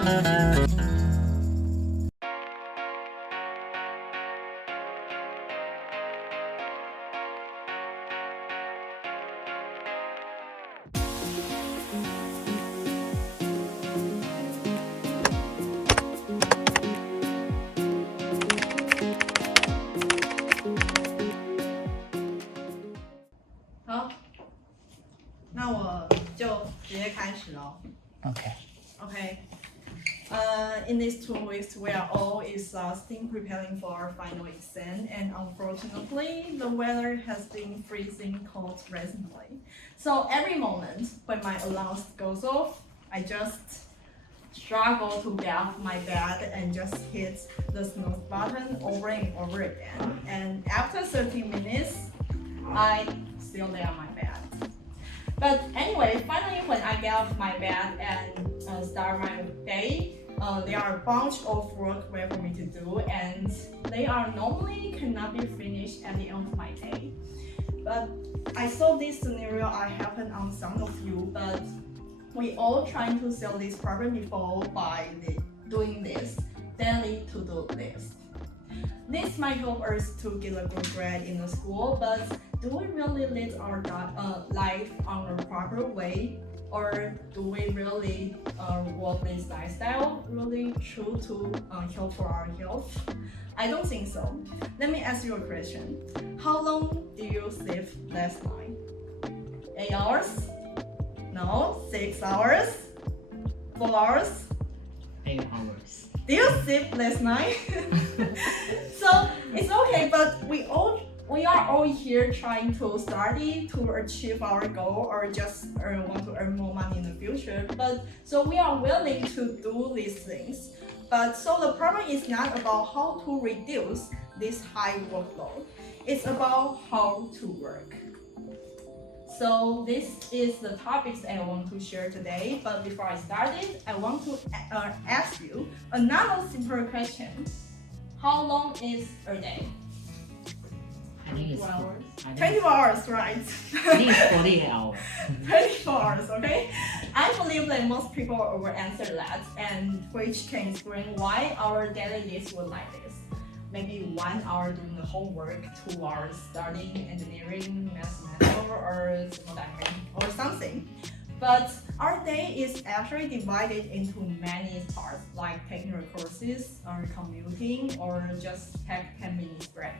好，那我就直接开始咯。Okay. Okay. In these 2 weeks, we are all exhausting preparing for our final exam, and unfortunately, the weather has been freezing cold recently. So every moment when my alarm goes off, I just struggle to get off my bed and just hit the snooze button over and over again. And after 30 minutes, I still lay on my bed. But anyway, finally when I get off my bed and start my day, there are a bunch of work left for me to do, and they are normally cannot be finished at the end of my day. But I saw this scenario happen on some of you, but we all trying to solve this problem before by doing this daily to-do list. This might help us to get a good grade in the school, but do we really live our life on a proper way? Or do we really walk this lifestyle really true to help for our health? I don't think so. Let me ask you a question. How long did you sleep last night? 8 hours? No, 6 hours? 4 hours? 8 hours. Did you sleep last night? So it's okay, but we are all here trying to study to achieve our goal or just want to earn more money in the future. But so we are willing to do these things. But so the problem is not about how to reduce this high workload. It's about how to work. So this is the topics I want to share today. But before I start it, I want to ask you another simple question. How long is a day? I think it's 24 hours. I think 24 hours, right? I think it's 40 hours. 24 hours, okay? I believe that most people will answer that, and which can explain why our daily list was like this. Maybe 1 hour doing the homework, 2 hours studying engineering, mathematics, or or something. But our day is actually divided into many parts, like taking courses, or commuting, or just take 10 minutes break.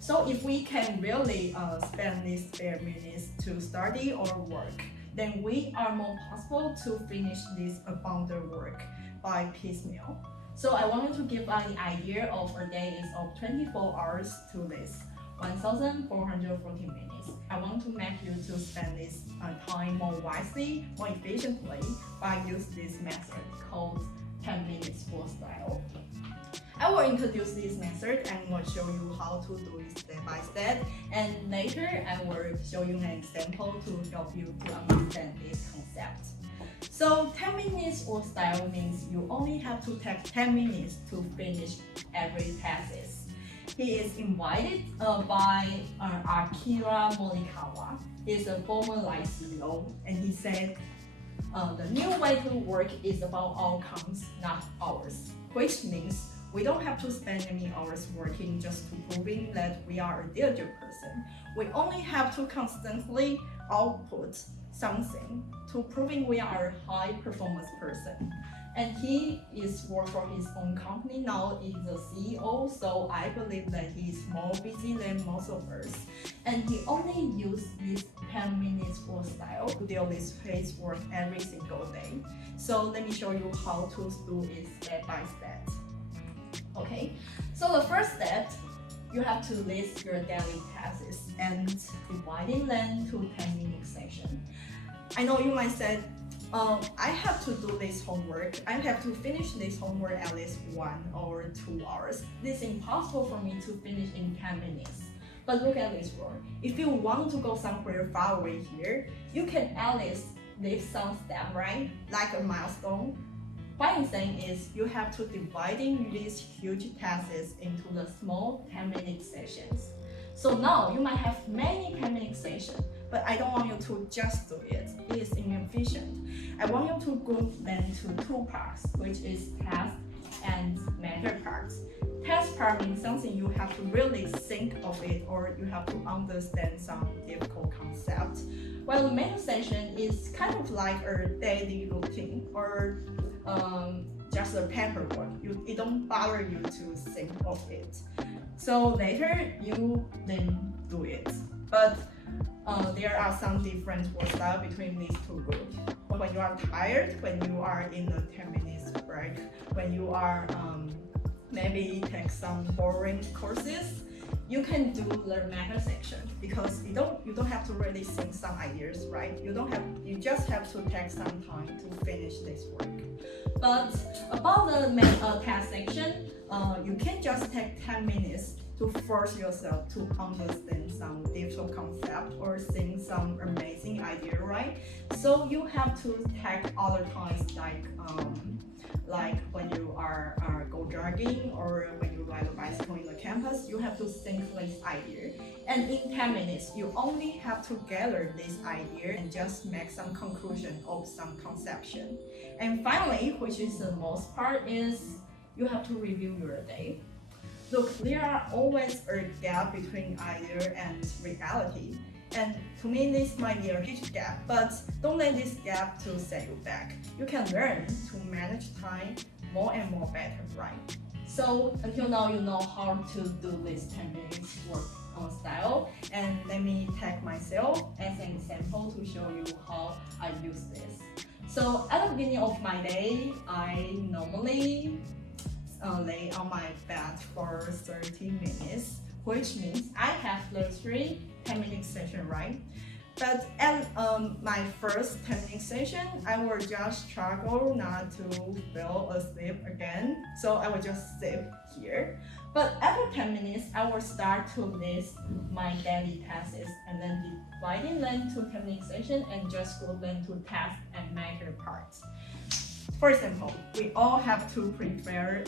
So if we can really spend these spare minutes to study or work, then we are more possible to finish this abundant work by piecemeal. So I wanted to give an idea of a day is of 24 hours to this 1,440 minutes. I want to make you to spend this time more wisely, more efficiently by using this method called 10 minutes for style. I will introduce this method and will show you how to do it step by step, and later I will show you an example to help you to understand this concept. So 10 minutes for style means you only have to take 10 minutes to finish every task. He is invited by Akira Morikawa. He's a former Light CEO, and he said, the new way to work is about outcomes, not hours, which means we don't have to spend any hours working just to proving that we are a diligent person. We only have to constantly output something to proving we are a high performance person. And he is work for his own company now, is the CEO, so I believe that he is more busy than most of us. And he only used these 10 minutes for style to deal with his work every single day. So let me show you how to do it step by step. Okay, so the first step, you have to list your daily tasks and dividing them to 10-minute sections. I know you might say, I have to do this homework. I have to finish this homework at least 1 or 2 hours. This is impossible for me to finish in 10 minutes. But look at this one. If you want to go somewhere far away here, you can at least leave some step, right? Like a milestone. What I'm saying is you have to dividing these huge tasks into the small 10-minute sessions. So now you might have many 10-minute sessions, but I don't want you to just do it. It is inefficient. I want you to group them to two parts, which is task and matter parts. Task part means something you have to really think of it, or you have to understand some difficult concept. While the matter section is kind of like a daily routine, or just a paperwork. It don't bother you to think of it. So later you then do it. But there are some different work style between these two groups. When you are tired, when you are in a 10 minutes break, when you are maybe take some boring courses, you can do the matter section because you don't have to really think some ideas, right? You just have to take some time to finish this work. But about the task section, you can just take 10 minutes to force yourself to understand some difficult concept or think some amazing idea, right? So you have to take other times like when you are go jogging or when you ride a bicycle in the campus, you have to think this idea. And in 10 minutes, you only have to gather this idea and just make some conclusion of some conception. And finally, which is the most part, is you have to review your day. Look, there are always a gap between idea and reality. And to me, this might be a huge gap, but don't let this gap to set you back. You can learn to manage time more and more better, right? So until now, you know how to do this 10 minutes work style. And let me take myself as an example to show you how I use this. So at the beginning of my day, I normally lay on my bed for 30 minutes, which means I have the 10-minute session, right? But at my first 10-minute session, I will just struggle not to fall asleep again. So I will just sit here. But after 10 minutes, I will start to list my daily tasks and then dividing them to 10-minute session and just group them to task and matter parts. For example, we all have to prepare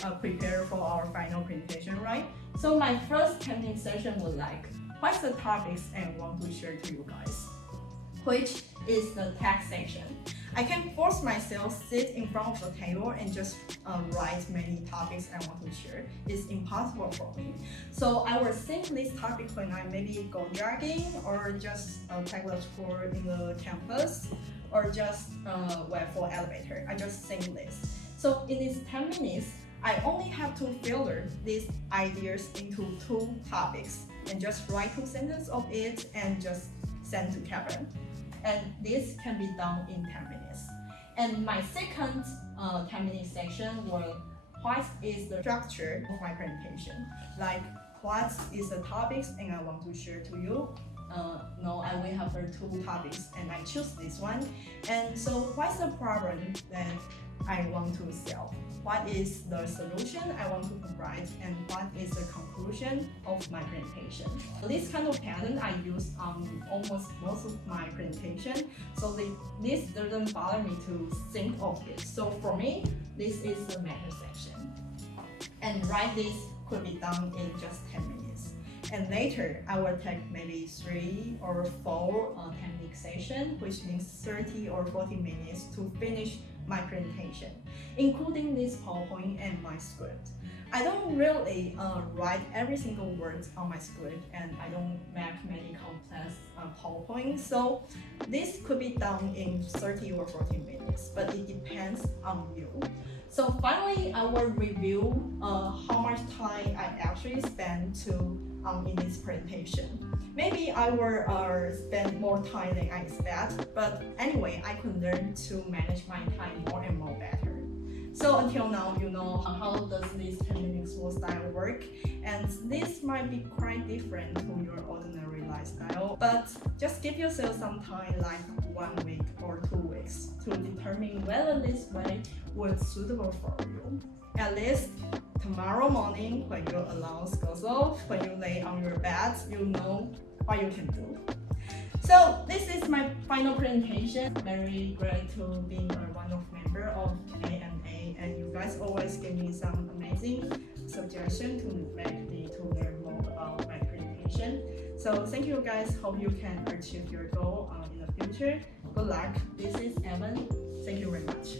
for our final presentation, right? So my first 10-minute session was like, what's the topics I want to share to you guys? Which is the task section. I can force myself sit in front of the table and just write many topics I want to share. It's impossible for me. So I will think this topic when I maybe go jogging or just take a tour in the campus or just wait for elevator. I just think this. So in these 10 minutes, I only have to filter these ideas into two topics and just write 2 sentences of it and just send to Kevin. And this can be done in 10 minutes. And my second 10-minute section was what is the structure of my presentation? Like what is the topics and I want to share to you. No, I will have 2 topics and I choose this one. And so what's the problem that I want to solve? What is the solution I want to provide and what is the conclusion of my presentation? This kind of pattern I use on almost most of my presentation, so this doesn't bother me to think of it. So for me, this is the matter section. And write this could be done in just 10 minutes. And later, I will take maybe 3 or 4 10-minute sessions, which means 30 or 40 minutes to finish my presentation, including this PowerPoint and my script. I don't really write every single word on my script, and I don't make many complex PowerPoint, so this could be done in 30 or 40 minutes, but it depends on you. So finally, I will review how much time I actually spend in this presentation. Maybe I will spend more time than I expect, but anyway, I could learn to manage my time more and more better. So until now, you know how does this 10 minutes work style work, and this might be quite different to your ordinary lifestyle, but just give yourself some time, like 1 week or 2 weeks, to determine whether this way was suitable for you. At least tomorrow morning, when your alarm goes off, when you lay on your bed, you know what you can do. So this is my final presentation. Very great to be one of member of ㄚ, and you guys always give me some amazing suggestions to make me to learn more about my presentation. So thank you guys. Hope you can achieve your goal in the future. Good luck. This is Evan. Thank you very much.